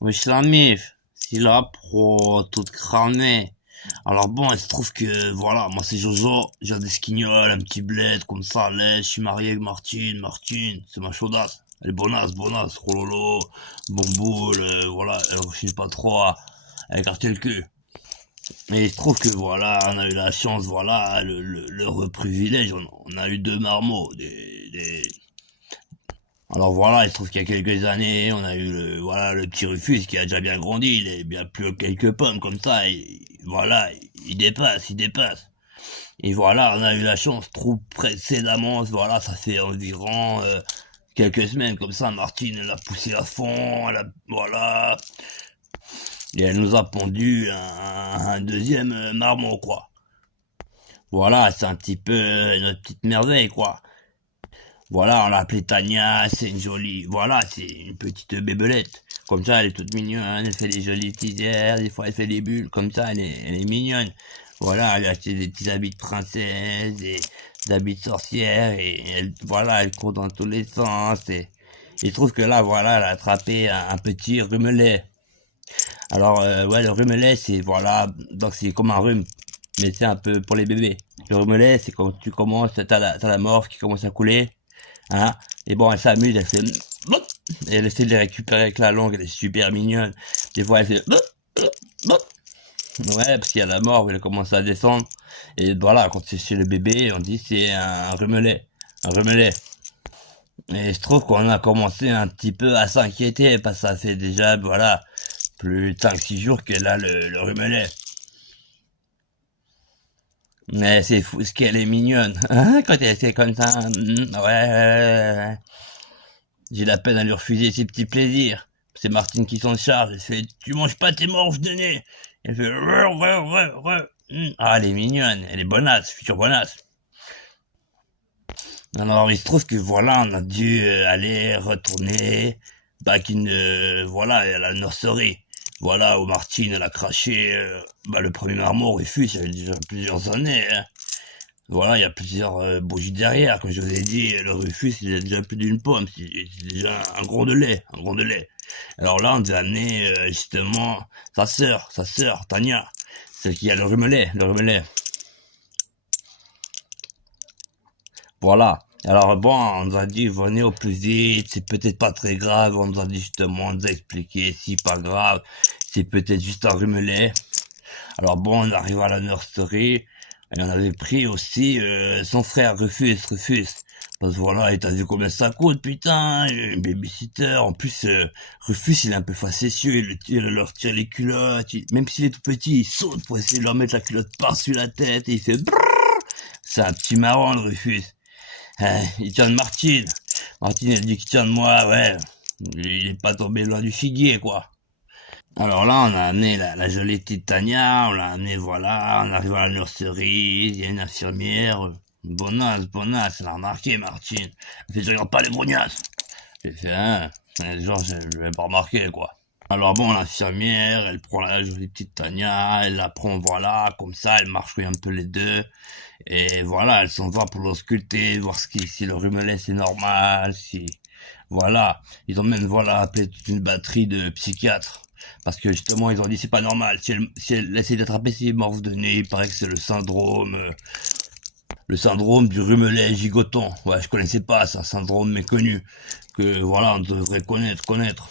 Wesh la mif, c'est la pro, toute cramée. Alors bon, il se trouve que, voilà, moi c'est Jojo, j'ai des skignoles, un petit bled, comme ça, là, je suis marié avec Martine, c'est ma chaudasse. Elle est bonasse, rololo, bon boule, voilà, elle refuse pas trop à écarter le cul. Et il se trouve que, voilà, on a eu la chance, voilà, le privilège, on a eu deux marmots, alors voilà, il se trouve qu'il y a quelques années, on a eu le petit Rufus qui a déjà bien grandi, il est bien plus haut que quelques pommes comme ça, et voilà, il dépasse. Et voilà, on a eu la chance trop précédemment, voilà, ça fait environ quelques semaines comme ça, Martine elle a poussé à fond, voilà, et elle nous a pondu un deuxième marmot quoi. Voilà, c'est un petit peu notre petite merveille quoi. Voilà, on l'a appelée Tania, c'est une jolie, voilà, c'est une petite bébelette. Comme ça, elle est toute mignonne, elle fait des jolis petits airs, des fois elle fait des bulles, comme ça, elle est mignonne. Voilà, elle a acheté des petits habits de princesse, des habits de sorcière, et elle, voilà, elle court dans tous les sens, et il trouve que là, voilà, elle a attrapé un petit rhumelet. Alors, ouais, le rhumelet, c'est, voilà, donc c'est comme un rhume, mais c'est un peu pour les bébés. Le rhumelet, c'est quand tu commences, t'as la morve qui commence à couler, hein, et bon, elle s'amuse, elle fait, Bop et elle essaie de les récupérer avec la langue, elle est super mignonne. Des fois, elle fait, Bop Bop ouais, parce qu'il y a la mort, elle commence à descendre. Et voilà, quand c'est chez le bébé, on dit c'est un rhumelet. Un rhumelet. Et je trouve qu'on a commencé un petit peu à s'inquiéter, parce que ça fait déjà, voilà, plus de 5-6 jours qu'elle a le rhumelet. Mais c'est fou ce qu'elle est mignonne. Hein, quand elle était comme ça, ouais. J'ai la peine à lui refuser ses petits plaisirs. C'est Martine qui s'en charge. Elle fait, tu manges pas tes morges de nez. Elle fait, ah, elle est mignonne. Elle est bonasse, future bonasse. Alors, il se trouve que voilà, on a dû aller retourner back in, voilà, à la nursery. Voilà, où Martine, elle a craché, le premier marmot au Rufus, il y avait déjà plusieurs années, hein. Voilà, il y a plusieurs bougies derrière. Comme je vous ai dit, le Rufus, il a déjà plus d'une pomme. C'est déjà un gros de lait, un gros de lait. Alors là, on nous a amené justement sa sœur, Tania, celle qui a le rhumelet. Voilà. Alors bon, on nous a dit venez au plus vite, c'est peut-être pas très grave. On nous a dit justement, on nous a expliqué, si pas grave, c'est peut-être juste un rhumelet. Alors bon, on arrive à la nurserie, et on avait pris aussi son frère Rufus. Parce que voilà, et t'as vu combien ça coûte, putain, un babysitter. En plus, Rufus, il est un peu facétieux, il leur tire les culottes, même s'il est tout petit, il saute pour essayer de leur mettre la culotte par-dessus la tête, et il fait brrrr. C'est un petit marrant, le Rufus. Il tient de Martine. Martine, elle dit qu'il tient de moi, ouais. Il est pas tombé loin du figuier, quoi. Alors là, on a amené la jolie petite Tania, on l'a amené, voilà, on arrive à la nurserie, il y a une infirmière, bonasse, elle a remarqué, Martine. Elle fait, je regarde pas les brognasses. J'ai fait, genre, je vais pas remarquer, quoi. Alors bon, l'infirmière, elle prend la jolie petite Tania, elle la prend, voilà, comme ça, elle marche un peu les deux, et voilà, elle s'en va pour l'ausculter, voir si le rhumelet c'est normal, si, voilà. Ils ont même, voilà, appelé toute une batterie de psychiatres. Parce que justement, ils ont dit c'est pas normal. Si elle essaie d'attraper ses morves de nez, il paraît que c'est le syndrome du rhumelet gigoton. Ouais, je connaissais pas, c'est un syndrome méconnu que voilà, on devrait connaître.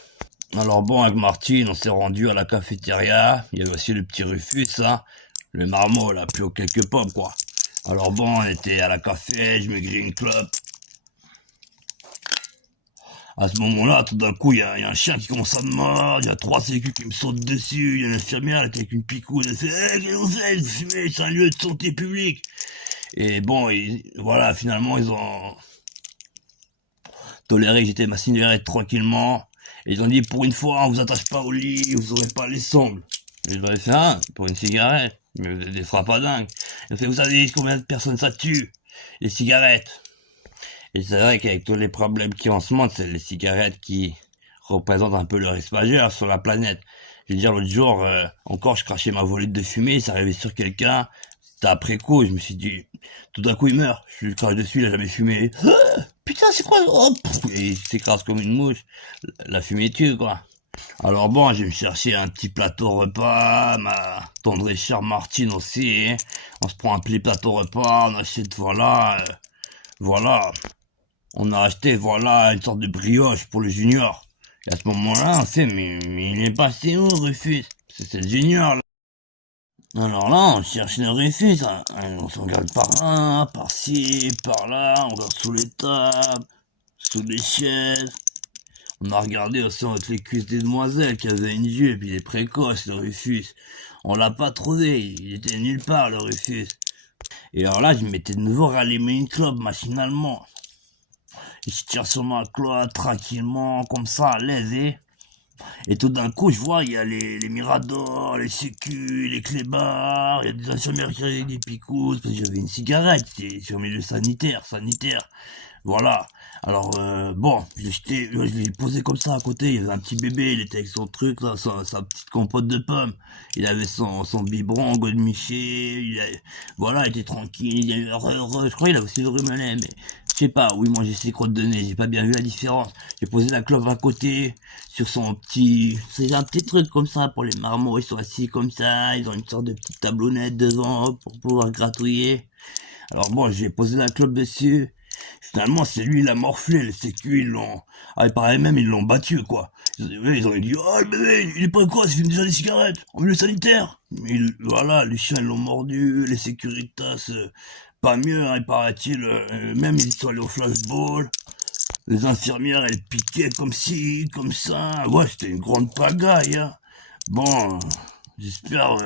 Alors bon, avec Martine, on s'est rendu à la cafétéria. Il y avait aussi le petit Rufus, ça, le marmot là, plus aux quelques pommes quoi. Alors bon, on était à la café, je me grille une clope. À ce moment-là, tout d'un coup, il y a un chien qui commence à me mordre, il y a 3 sécus qui me sautent dessus, il y a une infirmière avec une picouse, elle fait « qu'est-ce que vous faites? Vous fumez, c'est un lieu de santé publique !» Et bon, voilà, finalement, ils ont toléré que j'étais ma cigarette tranquillement, et ils ont dit « pour une fois, on vous attache pas au lit, vous aurez pas les sangles !» Et je leur ai fait « pour une cigarette, mais vous êtes des frappadingues !» Ils ont fait « vous savez combien de personnes ça tue, les cigarettes ?» Et c'est vrai qu'avec tous les problèmes qu'il y a en ce moment, c'est les cigarettes qui représentent un peu le risque majeur sur la planète. Je veux dire, l'autre jour, encore, je crachais ma volée de fumée, ça arrivait sur quelqu'un, c'était après coup, je me suis dit, tout d'un coup, il meurt. Je lui crache dessus, il a jamais fumé. Ah, putain, c'est quoi? Oh, et il s'écrase comme une mouche. La fumée tue, quoi. Alors bon, je vais me chercher un petit plateau repas, ma tendre et chère Martine aussi, hein. On se prend un petit plateau repas, on achète, voilà, voilà. On a acheté, voilà, une sorte de brioche pour le junior. Et à ce moment-là, on sait, mais il est passé où, Rufus? C'est le junior, là. Alors là, on cherche le Rufus, hein. On se regarde par là, par-ci, par-là, on regarde sous les tables, sous les chaises. On a regardé aussi entre les cuisses des demoiselles qui avaient une jupe, il est précoce, le Rufus. On l'a pas trouvé, il était nulle part, le Rufus. Et alors là, je m'étais de nouveau rallumé une clope machinalement. Et je tire sur ma clope tranquillement, comme ça, à l'aise, et tout d'un coup, je vois, il y a les Miradors, les Sécu, les clébards, il y a des infirmières qui avaient des picousses, parce que j'avais une cigarette, c'était sur le milieu sanitaire. Voilà. Alors, bon, je l'ai posé comme ça à côté, il y avait un petit bébé, il était avec son truc, là, sa petite compote de pommes. Il avait son biberon, godemiché, voilà, il était tranquille, je crois qu'il a aussi le rumelin, mais je sais pas, oui, moi j'ai ses crottes de nez, j'ai pas bien vu la différence. J'ai posé la clope à côté, sur son petit, c'est un petit truc comme ça pour les marmots, ils sont assis comme ça, ils ont une sorte de petite tablonnette devant pour pouvoir gratouiller. Alors bon, j'ai posé la clope dessus. Finalement, c'est lui, il a morflé, les sécu, ils l'ont... Ah, il paraît même, ils l'ont battu, quoi. Ils ont dit, oh, le bébé, il est précoce, il fume déjà des cigarettes, en milieu sanitaire. Mais voilà, les chiens, ils l'ont mordu, les sécuritas, pas mieux, hein, il paraît-il, même ils sont allés au flashball. Les infirmières, elles piquaient comme ci, comme ça. Ouais, c'était une grande pagaille, hein. Bon, j'espère...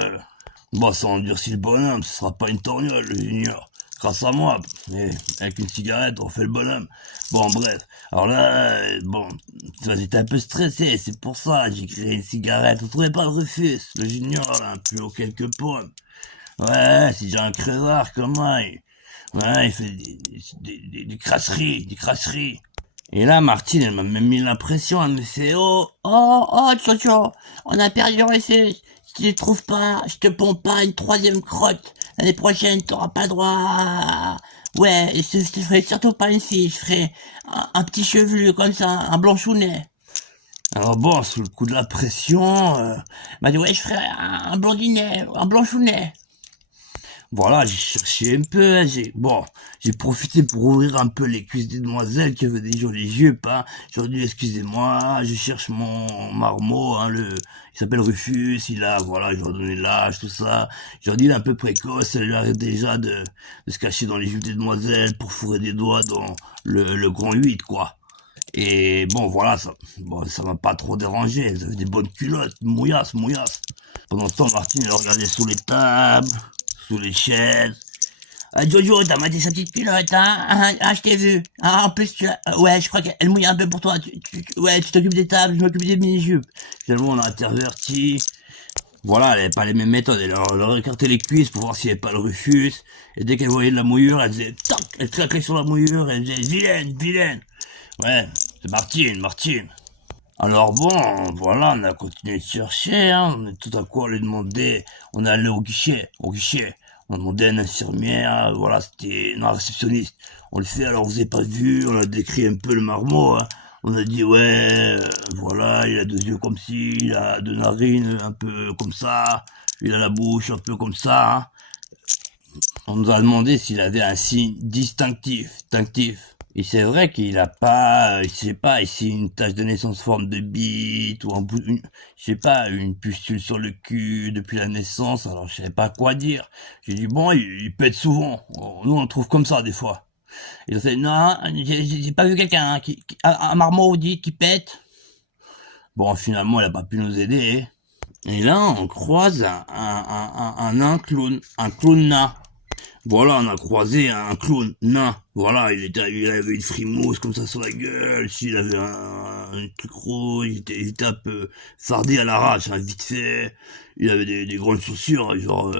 Bon, ça endurcit le bonhomme, ce sera pas une torgnole, le junior. Grâce à moi, mais avec une cigarette, on fait le bonhomme. Bon, bref. Alors là, bon, j'étais un peu stressé, c'est pour ça, j'ai créé une cigarette. Vous trouvez pas le Rufus, le junior, là, un peu aux quelques pommes. Ouais, c'est déjà un crésard comme moi. Ouais, il fait des crasseries, des crasseries. Et là, Martine, elle m'a même mis l'impression, elle me fait oh, Jojo, on a perdu Rufus. Si tu le trouves pas, je te pompe pas une troisième crotte. L'année prochaine, t'auras pas droit Ouais, et je te ferai surtout pas une fille, je ferai un petit chevelu comme ça, un blanchounet. Alors bon, sous le coup de la pression, elle m'a dit ouais, je ferai un blondinet, un blanchounet. Voilà, j'ai cherché un peu, j'ai profité pour ouvrir un peu les cuisses des demoiselles qui avaient des jolies jupes, hein. J'ai dit, excusez-moi, je cherche mon marmot, hein, il s'appelle Rufus, voilà, je leur ai donné l'âge, tout ça. J'ai dit, il est un peu précoce, elle lui arrive déjà de se cacher dans les jupes des demoiselles pour fourrer des doigts dans le grand 8, quoi. Et bon, voilà, ça m'a pas trop dérangé, elles avaient des bonnes culottes, mouillasses. Pendant ce temps, Martine, elle regardait sous les tables, sous les chaises. Ah, Jojo, t'as maté sa petite culotte, hein? Je t'ai vu. Ah, en plus, ouais, je crois qu'elle mouille un peu pour toi. Ouais, tu t'occupes des tables, je m'occupe des mini-jupes. Finalement, on a interverti. Voilà, elle avait pas les mêmes méthodes. Elle leur écartait les cuisses pour voir s'il n'y avait pas le Rufus. Et dès qu'elle voyait de la mouillure, elle faisait toc, elle claquait sur la mouillure, elle faisait vilaine. Ouais, c'est Martine. Alors bon, voilà, on a continué de chercher, hein. On est tout à coup allé demander, on est allé au guichet. On demandait à une infirmière, voilà, c'était une réceptionniste. On le fait, alors vous avez pas vu, on a décrit un peu le marmot, hein. On a dit, ouais, voilà, il a deux yeux comme ci, il a deux narines un peu comme ça, il a la bouche un peu comme ça, hein. On nous a demandé s'il avait un signe distinctif. Et c'est vrai qu'il a pas, je sais pas, ici une tache de naissance forme de bite ou je sais pas, une pustule sur le cul depuis la naissance. Alors je savais pas quoi dire. J'ai dit bon, il pète souvent. Nous on le trouve comme ça des fois. Et il a fait non, j'ai pas vu quelqu'un un marmot vous dit qui pète. Bon finalement il a pas pu nous aider. Et là on croise un clown, un clown nain. Voilà, on a croisé un clown nain. Voilà, il avait une frimousse comme ça sur la gueule. Il avait un truc rouge. Il était un peu fardé à l'arrache, hein, vite fait. Il avait des grandes chaussures, genre,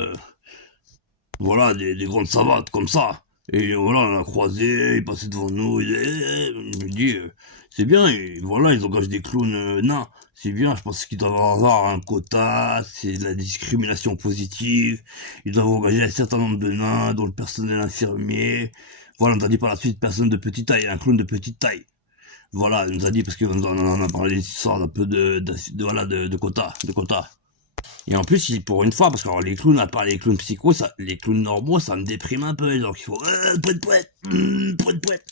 voilà, des grandes savates comme ça. Et voilà, on l'a croisé, il passait devant nous, il me dit, c'est bien, et voilà, ils engagent des clowns nains. C'est bien, je pense qu'ils doivent avoir un quota, c'est de la discrimination positive. Ils doivent engager un certain nombre de nains, dont le personnel infirmier. Voilà, on t'a dit par la suite personne de petite taille, un clown de petite taille. Voilà, elle nous a dit, parce qu'on en a parlé d'histoire un peu voilà, de quota. Et en plus, pour une fois, parce que alors, les clowns, à part les clowns psychos, les clowns normaux, ça me déprime un peu. Donc il faut, poète, poète, poète, poète.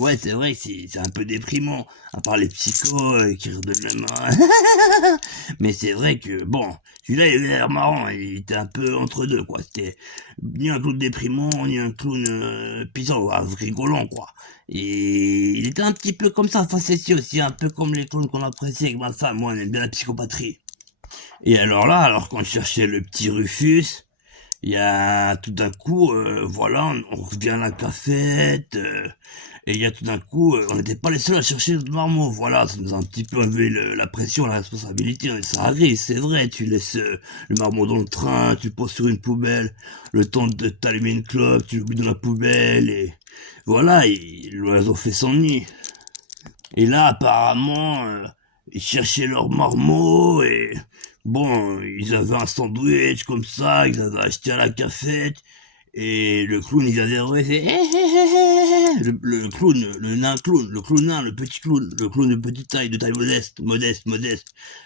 Ouais, c'est vrai que c'est un peu déprimant, à part les psychos qui redonnent la main. Mais c'est vrai que, bon, celui-là, il avait l'air marrant, il était un peu entre deux, quoi. C'était ni un clown déprimant, ni un clown puissant, rigolant, quoi. Et il était un petit peu comme ça, facétieux aussi, un peu comme les clowns qu'on apprécie avec ma femme. Moi, on aime bien la psychopatrie. Et alors là, alors quand je cherchais le petit Rufus, il y a tout d'un coup, voilà, on revient à la cafette, et il y a tout d'un coup, on n'était pas les seuls à chercher notre marmot, voilà, ça nous a un petit peu enlevé la pression, la responsabilité, ça arrive, c'est vrai, tu laisses le marmot dans le train, tu le poses sur une poubelle, le temps de t'allumer une clope, tu l'oublies dans la poubelle, et voilà, l'oiseau fait son nid. Et là, apparemment, ils cherchaient leur marmot et bon, ils avaient un sandwich comme ça, ils avaient acheté à la cafette et le clown, il avait fait le clown, le nain clown, le clown nain, le clown de taille modeste.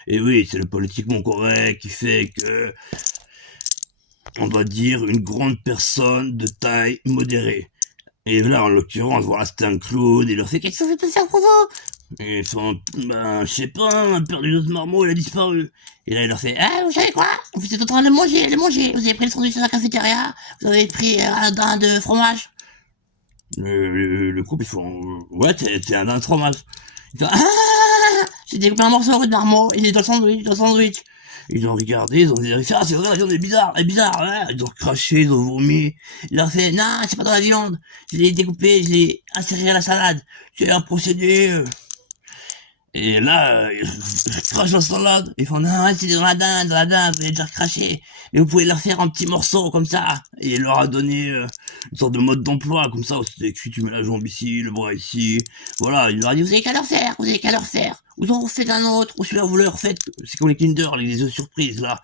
Et oui, c'est le politiquement correct qui fait que, on va dire, une grande personne de taille modérée. Et là, en l'occurrence, voilà, c'était un clown, il leur fait qu'est-ce que ça peut faire pour vous? Et ils sont, ben, je sais pas, on a perdu notre marmot, il a disparu. Et là, il leur fait, ah, vous savez quoi? Vous êtes en train de manger. Vous avez pris le sandwich de la cafétéria, vous avez pris un daim de fromage. Le couple, ils font, ouais, t'es un daim de fromage. Ils font, ah, j'ai découpé un morceau de marmot, il est dans le sandwich. Ils ont regardé, ils ont dit, ah, c'est vrai, la viande est bizarre, ouais. Ils ont craché, ils ont vomi. Il leur fait, non, c'est pas dans la viande. Je l'ai découpé, je l'ai inséré à la salade. C'est un procédé. Et là, je crache la salade. Ils font, non, c'est dans la dinde, vous avez déjà craché. Mais vous pouvez leur faire un petit morceau, comme ça. Et il leur a donné une sorte de mode d'emploi, comme ça, où c'était écrit, tu mets la jambe ici, le bras ici. Voilà, il leur a dit, vous avez qu'à leur faire. Vous en refaites un autre, ou celui-là, vous le refaites. C'est comme les Kinder, les œufs surprises, là.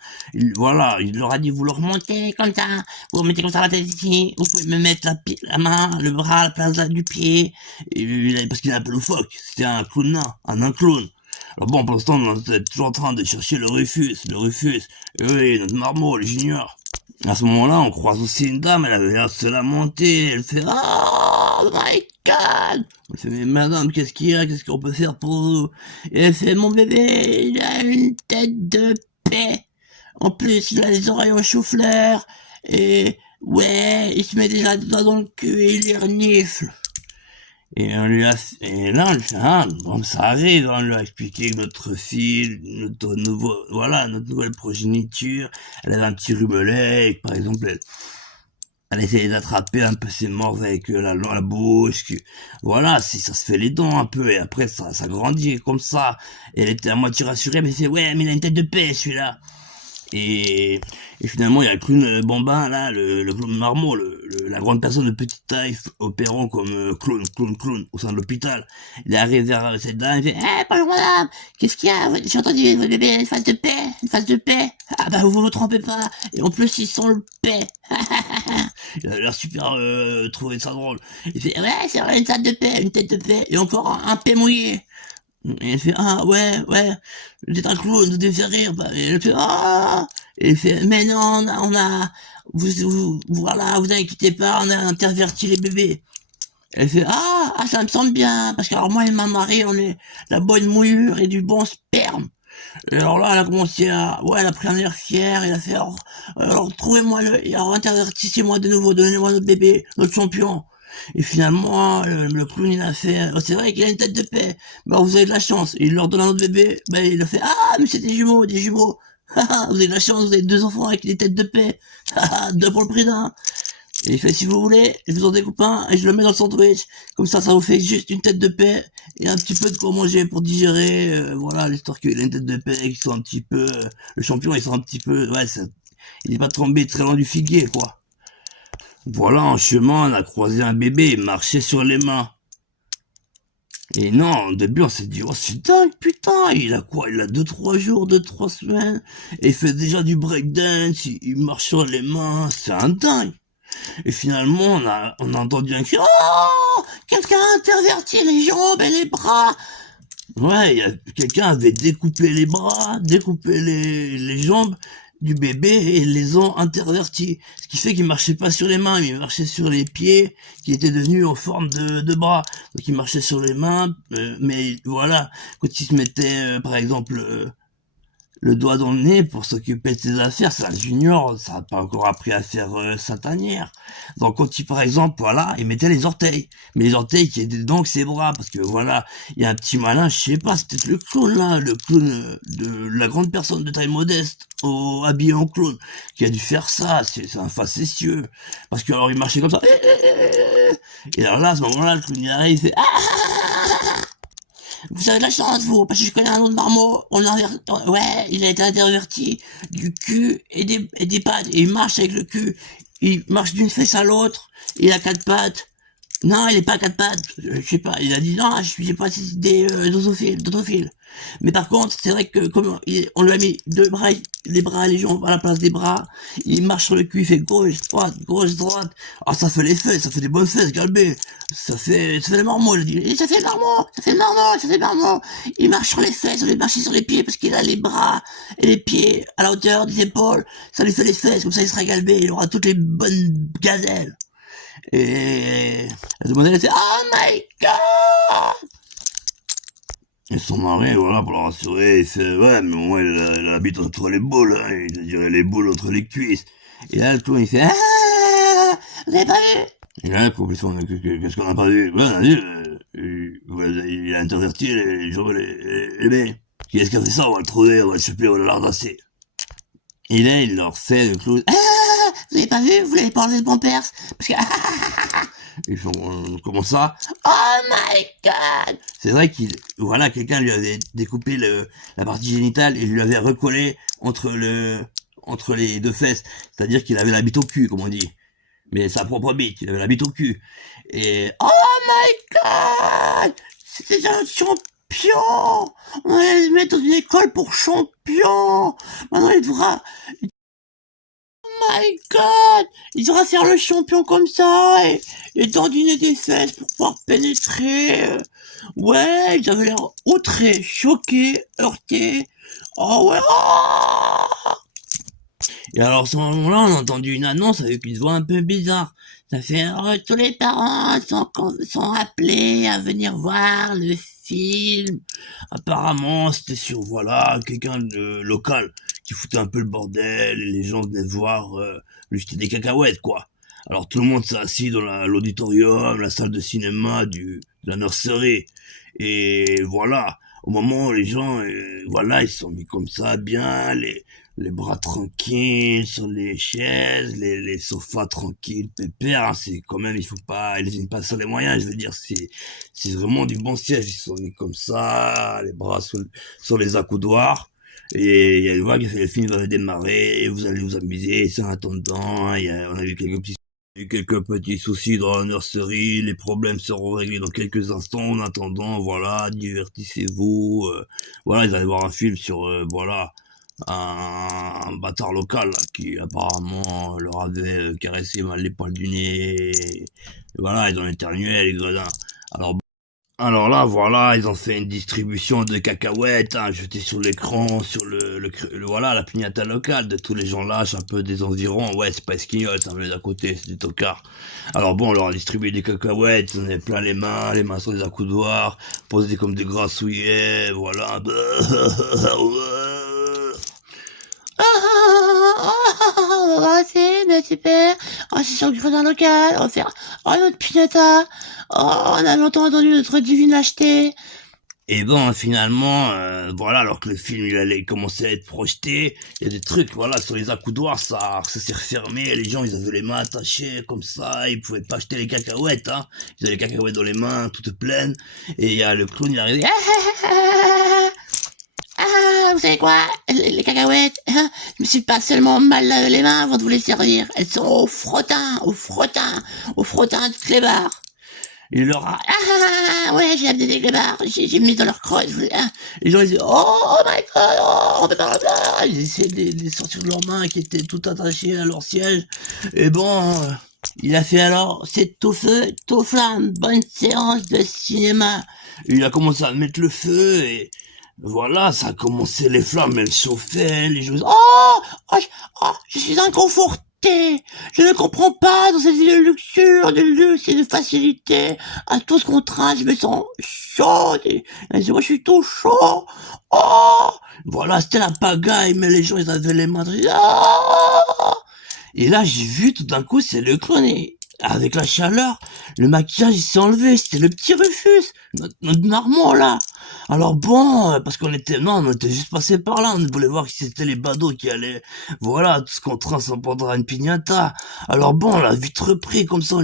Voilà, il leur a dit, vous le remontez comme ça. Vous remettez comme ça la tête ici. Vous pouvez me mettre la main, le bras à la place du pied. Et, parce qu'il est un peu loufoque. C'était un clown nain, un clown. Alors bon, pour l'instant, on est toujours en train de chercher le Rufus. Et oui, notre marmot, le junior. À ce moment-là, on croise aussi une dame, elle avait l'air de se lamenter, elle fait, oh my god! On fait, mais madame, qu'est-ce qu'il y a? Qu'est-ce qu'on peut faire pour vous? Et elle fait, mon bébé, il a une tête de paix. En plus, il a les oreilles au chou-fleur. Et, ouais, il se met déjà des doigts dans le cul et il les renifle. Et là, on lui fait, ah, bon, ça arrive, on lui a expliqué que notre fille, notre nouvelle progéniture, elle avait un petit rubelet, et que, par exemple, elle essayait d'attraper un peu ses morts avec la bouche, voilà, ça se fait les dents un peu, et après, ça grandit comme ça. Et elle était à moitié rassurée, mais elle fait, ouais, mais il a une tête de paix, celui-là. Et finalement, il y a le clown bambin, là, le clown marmot, la grande personne de petite taille, opérant comme clown, au sein de l'hôpital. Il arrive vers cette dame, il fait, eh, bonjour madame, qu'est-ce qu'il y a? J'ai entendu, votre bébé a une phase de paix. Ah bah, vous trompez pas. Et en plus, ils sont le paix. Il a l'air super, trouvé ça drôle. Il fait, ouais, c'est vrai, une tête de paix, et encore un paix mouillé. Et elle fait, ah, ouais, vous êtes un clown, vous devez faire rire. Et elle fait, ah, et elle fait, mais non, voilà, vous inquiétez pas, on a interverti les bébés. Elle fait, ça me semble bien, parce que alors moi et ma mari, on est la bonne mouillure et du bon sperme. Et alors là, elle a commencé elle a pris un air fier, et elle a fait, alors trouvez-moi alors intervertissez-moi de nouveau, donnez-moi notre bébé, notre champion. Et finalement, le clown, il a fait, c'est vrai qu'il a une tête de paix. Bah, vous avez de la chance. Et il leur donne un autre bébé. Bah, il a fait, mais c'est des jumeaux. Vous avez de la chance, vous avez 2 enfants avec des têtes de paix. 2 pour le prix d'un. Et il fait, si vous voulez, je vous en découpe un et je le mets dans le sandwich. Comme ça vous fait juste une tête de paix et un petit peu de quoi manger pour digérer. Voilà, l'histoire qu'il a une tête de paix, qu'il soit un petit peu, le champion, il soit un petit peu, il est pas tombé très loin du figuier, quoi. Voilà, en chemin, on a croisé un bébé, il marchait sur les mains. Et non, au début, on s'est dit, oh, c'est dingue, putain, il a quoi? Il a 2-3 jours, 2-3 semaines, et il fait déjà du breakdance, il marche sur les mains, c'est un dingue. Et finalement, on a entendu un cri, oh, quelqu'un a interverti les jambes et les bras. Ouais, quelqu'un avait découpé les bras, découpé les jambes du bébé et les ont intervertis. Ce qui fait qu'il marchait pas sur les mains, il marchait sur les pieds qui étaient devenus en forme de bras. Donc il marchait sur les mains, mais voilà, quand il se mettait, par exemple, le doigt dans le nez pour s'occuper de ses affaires, c'est un junior, ça n'a pas encore appris à faire sa tanière. Donc quand il, par exemple, voilà, il mettait les orteils, mais les orteils qui étaient donc ses bras, parce que voilà, il y a un petit malin, je sais pas, c'était le clown là, le clown de la grande personne de taille modeste, habillé en clown, qui a dû faire ça, c'est un facétieux, parce que alors il marchait comme ça, et alors là, à ce moment-là, le clown il arrive, il fait vous avez de la chance, vous, parce que je connais un autre marmot, ouais, il a été interverti du cul et des pattes, et il marche avec le cul, il marche d'une fesse à l'autre, il a 4 pattes. Non, il est pas à 4 pattes, je sais pas, il a dit non, j'ai pas des d'autophiles. Mais par contre, c'est vrai que comme on lui a mis les bras et les jambes à la place des bras, il marche sur le cul, il fait gauche, droite. Ah, ça fait les fesses, ça fait des bonnes fesses, Galbé. Ça fait les marmots, il dit. Et ça fait marmot. Il marche sur les fesses, il veut marcher sur les pieds parce qu'il a les bras et les pieds à la hauteur des épaules. Ça lui fait les fesses, comme ça il sera Galbé, il aura toutes les bonnes gazelles. Et la demoiselle elle fait oh my god. Et son mari, voilà, pour le rassurer, il fait ouais, mais au moins il habite entre les boules, hein, il dirait les boules entre les cuisses. Et là, le clown, il fait ah, vous avez pas vu? Et là, complètement, qu'est-ce qu'on a pas vu? Ouais, on a vu, il a interverti les gens, les baies. Qui est-ce qui a fait ça? On va le trouver, on va le choper, on va l'ardasser. Et là, il leur fait le clown. Ah, vous avez pas vu? Vous l'avez pas enlevé de mon perse? Parce que ils font comment ça? Oh my god! C'est vrai voilà, quelqu'un lui avait découpé la partie génitale et lui avait recollé entre les deux fesses. C'est-à-dire qu'il avait la bite au cul, comme on dit. Mais sa propre bite, il avait la bite au cul. Et oh my god! C'était un champion! On allait le mettre dans une école pour champion! Maintenant il devra my god! Il devra faire le champion comme ça et dandiner des fesses pour pouvoir pénétrer. Ouais, ils avaient l'air outrés, choqués, heurtés. Oh ouais! Oh. Et alors, à ce moment-là, on a entendu une annonce avec une voix un peu bizarre. Ça fait tous les parents sont appelés à venir voir le film. Apparemment, c'était sur voilà quelqu'un de local qui foutait un peu le bordel et les gens venaient voir lui jeter des cacahuètes quoi. Alors tout le monde s'est assis dans l'auditorium, la salle de cinéma de la nurserie et voilà. Au moment où les gens, voilà, ils se sont mis comme ça, bien, les bras tranquilles sur les chaises, les sofas tranquilles, pépère, hein, c'est quand même, il faut pas, ils n'hésitent pas sur les moyens, je veux dire, c'est vraiment du bon siège, ils se sont mis comme ça, les bras sur les accoudoirs, et il y a une voix qui fait le film va démarrer, et vous allez vous amuser, c'est en attendant, on a eu quelques petits soucis dans la nurserie, les problèmes seront réglés dans quelques instants, en attendant, voilà, divertissez-vous, voilà, ils allaient voir un film sur, voilà, un bâtard local là, qui apparemment leur avait caressé mal les poils du nez, et voilà, ils ont éternué les gredins. Alors là, voilà, ils ont fait une distribution de cacahuètes, hein, jetées sur l'écran, sur voilà, la pignata locale de tous les gens lâches, un peu des environs. Ouais, c'est pas Esquignol, ça venait d'à côté, c'est des tocards. Alors bon, on leur a distribué des cacahuètes, ils en avaient plein les mains sur les accoudoirs, posés comme des grassouillets, voilà. C'est super. Oh, c'est sur le gredin local. On va faire notre pignata. Oh, on a longtemps attendu notre divine lâcheté. Et bon, finalement, voilà, alors que le film il allait commencer à être projeté, il y a des trucs, voilà, sur les accoudoirs, ça s'est refermé, les gens ils avaient les mains attachées comme ça, ils pouvaient pas acheter les cacahuètes, hein, ils avaient les cacahuètes dans les mains, toutes pleines, et il y a le clown, il arrive, vous savez quoi, les cacahuètes, hein, je me suis pas seulement mal lavé les mains avant de vous les servir, elles sont au frottin de clébard. Il leur a, ouais, j'ai amené des clébards, j'ai mis dans leur creuse, hein. Les gens, ils disaient, oh my god, on peut pas le Ils essayaient de les sortir de leurs mains qui étaient tout attachées à leur siège. Et bon, Il a fait alors, c'est tout feu, tout flamme, bonne séance de cinéma. Il a commencé à mettre le feu et voilà, ça a commencé, les flammes, elles chauffaient, les choses. Je suis inconforté. Je ne comprends pas dans cette vie de luxure, de luxe et de facilité. À tout ce contrat, je me sens chaud. Moi, je suis tout chaud. Oh, voilà, c'était la pagaille, mais les gens, ils avaient les mains. Et là, j'ai vu tout d'un coup, c'est le clown. Et avec la chaleur, le maquillage, il s'est enlevé. C'était le petit Rufus, notre Normand, là. Alors bon, parce qu'on était, non, on était juste passé par là. On voulait voir si c'était les badauds qui allaient, voilà, tout ce qu'on train s'en prendra une piñata. Alors bon, on l'a vite repris, comme ça,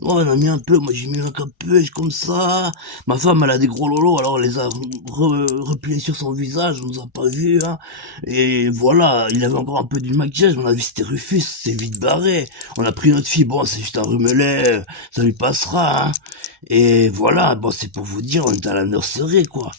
on a mis un peu, moi j'ai mis un peu, comme ça. Ma femme, elle a des gros lolos, alors elle les a repliés sur son visage, on nous a pas vu, hein. Et voilà, il avait encore un peu du maquillage, on a vu c'était Rufus, c'est vite barré. On a pris notre fille, bon, c'est juste un rhumelet, ça lui passera, hein. Et voilà, bon, c'est pour vous dire, on était à la nurserie, quoi.